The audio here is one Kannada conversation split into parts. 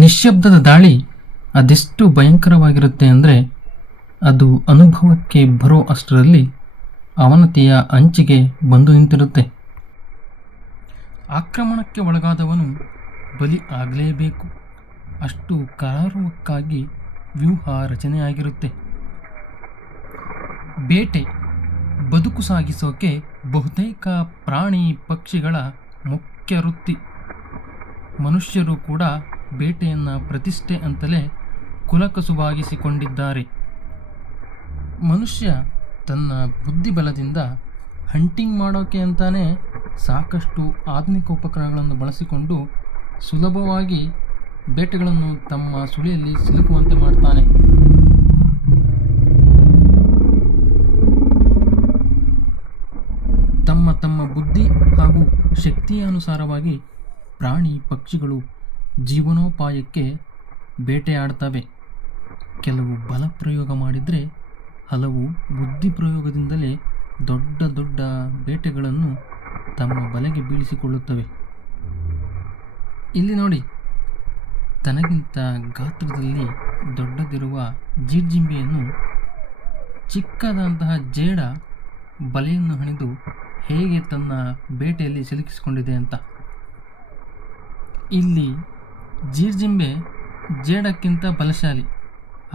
ನಿಶ್ಶಬ್ದದ ದಾಳಿ ಅದೆಷ್ಟು ಭಯಂಕರವಾಗಿರುತ್ತೆ ಅಂದರೆ ಅದು ಅನುಭವಕ್ಕೆ ಬರೋ ಅಷ್ಟರಲ್ಲಿ ಅವನತಿಯ ಅಂಚಿಗೆ ಬಂದು ನಿಂತಿರುತ್ತೆ. ಆಕ್ರಮಣಕ್ಕೆ ಒಳಗಾದವನು ಬಲಿ ಆಗಲೇಬೇಕು, ಅಷ್ಟು ಕರಾರುವಕ್ಕಾಗಿ ವ್ಯೂಹ ರಚನೆಯಾಗಿರುತ್ತೆ. ಬೇಟೆ ಬದುಕು ಸಾಗಿಸೋಕೆ ಬಹುತೇಕ ಪ್ರಾಣಿ ಪಕ್ಷಿಗಳ ಮುಖ್ಯ ವೃತ್ತಿ. ಮನುಷ್ಯರು ಕೂಡ ಬೇಟೆಯನ್ನು ಪ್ರತಿಷ್ಠೆ ಅಂತಲೇ ಕುಲಕಸುಬಾಗಿಸಿಕೊಂಡಿದ್ದಾರೆ. ಮನುಷ್ಯ ತನ್ನ ಬುದ್ಧಿಬಲದಿಂದ ಹಂಟಿಂಗ್ ಮಾಡೋಕೆ ಅಂತಾನೆ ಸಾಕಷ್ಟು ಆಧುನಿಕ ಉಪಕರಣಗಳನ್ನು ಬಳಸಿಕೊಂಡು ಸುಲಭವಾಗಿ ಬೇಟೆಗಳನ್ನು ತಮ್ಮ ಸುಳಿಯಲ್ಲಿ ಸಿಲುಕುವಂತೆ ಮಾಡ್ತಾನೆ. ತಮ್ಮ ತಮ್ಮ ಬುದ್ಧಿ ಹಾಗೂ ಶಕ್ತಿಯ ಅನುಸಾರವಾಗಿ ಪ್ರಾಣಿ ಪಕ್ಷಿಗಳು ಜೀವನೋಪಾಯಕ್ಕೆ ಬೇಟೆಯಾಡ್ತವೆ. ಕೆಲವು ಬಲ ಪ್ರಯೋಗ ಮಾಡಿದರೆ ಹಲವು ಬುದ್ಧಿ ಪ್ರಯೋಗದಿಂದಲೇ ದೊಡ್ಡ ದೊಡ್ಡ ಬೇಟೆಗಳನ್ನು ತಮ್ಮ ಬಲೆಗೆ ಬೀಳಿಸಿಕೊಳ್ಳುತ್ತವೆ. ಇಲ್ಲಿ ನೋಡಿ, ತನಗಿಂತ ಗಾತ್ರದಲ್ಲಿ ದೊಡ್ಡದಿರುವ ಜಿರ್ಜಿಂಬೆಯನ್ನು ಚಿಕ್ಕದಂತಹ ಜೇಡ ಬಲೆಯನ್ನು ಹಣಿದು ಹೇಗೆ ತನ್ನ ಬೇಟೆಯಲ್ಲಿ ಸಿಲುಕಿಸಿಕೊಂಡಿದೆ ಅಂತ. ಇಲ್ಲಿ ಜಿರ್ಜಿಂಬೆ ಜೇಡಕ್ಕಿಂತ ಬಲಶಾಲಿ,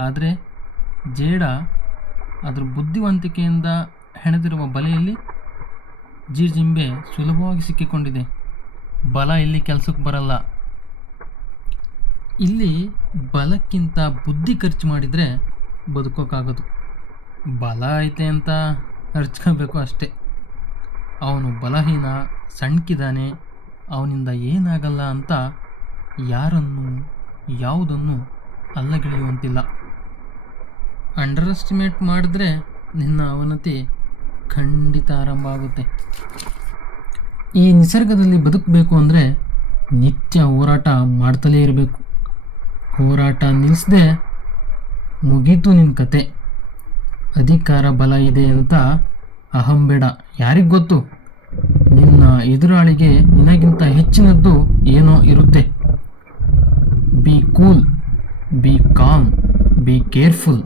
ಆದರೆ ಜೇಡ ಅದರ ಬುದ್ಧಿವಂತಿಕೆಯಿಂದ ಹೆಣೆದಿರುವ ಬಲೆಯಲ್ಲಿ ಜಿರ್ಜಿಂಬೆ ಸುಲಭವಾಗಿ ಸಿಕ್ಕಿಕೊಂಡಿದೆ. ಬಲ ಇಲ್ಲಿ ಕೆಲಸಕ್ಕೆ ಬರಲ್ಲ. ಇಲ್ಲಿ ಬಲಕ್ಕಿಂತ ಬುದ್ಧಿ ಖರ್ಚು ಮಾಡಿದರೆ ಬದುಕೋಕ್ಕಾಗೋದು. ಬಲ ಐತೆ ಅಂತ ಹರ್ಚ್ಕೋಬೇಕು ಅಷ್ಟೇ. ಅವನು ಬಲಹೀನ, ಸಣ್ಕಿದ್ದಾನೆ, ಅವನಿಂದ ಏನಾಗಲ್ಲ ಅಂತ ಯಾರನ್ನು ಯಾವುದನ್ನು ಅಲ್ಲಗೆಳೆಯುವಂತಿಲ್ಲ. ಅಂಡರ್ ಎಸ್ಟಿಮೇಟ್ ಮಾಡಿದ್ರೆ ನಿನ್ನ ಅವನತಿ ಖಂಡಿತ ಆರಂಭ ಆಗುತ್ತೆ. ಈ ನಿಸರ್ಗದಲ್ಲಿ ಬದುಕಬೇಕು ಅಂದರೆ ನಿತ್ಯ ಹೋರಾಟ ಮಾಡ್ತಲೇ ಇರಬೇಕು. ಹೋರಾಟ ನಿಲ್ಲಿಸದೆ ಮುಗೀತು ನಿನ್ನ ಕತೆ. ಅಧಿಕಾರ ಬಲ ಇದೆ ಅಂತ ಅಹಂಬೇಡ. ಯಾರಿಗೆ ಗೊತ್ತು, ನಿನ್ನ ಎದುರಾಳಿಗೆ ನಿನಗಿಂತ ಹೆಚ್ಚಿನದ್ದು ಏನೋ ಇರುತ್ತೆ. B cool, B com, be careful.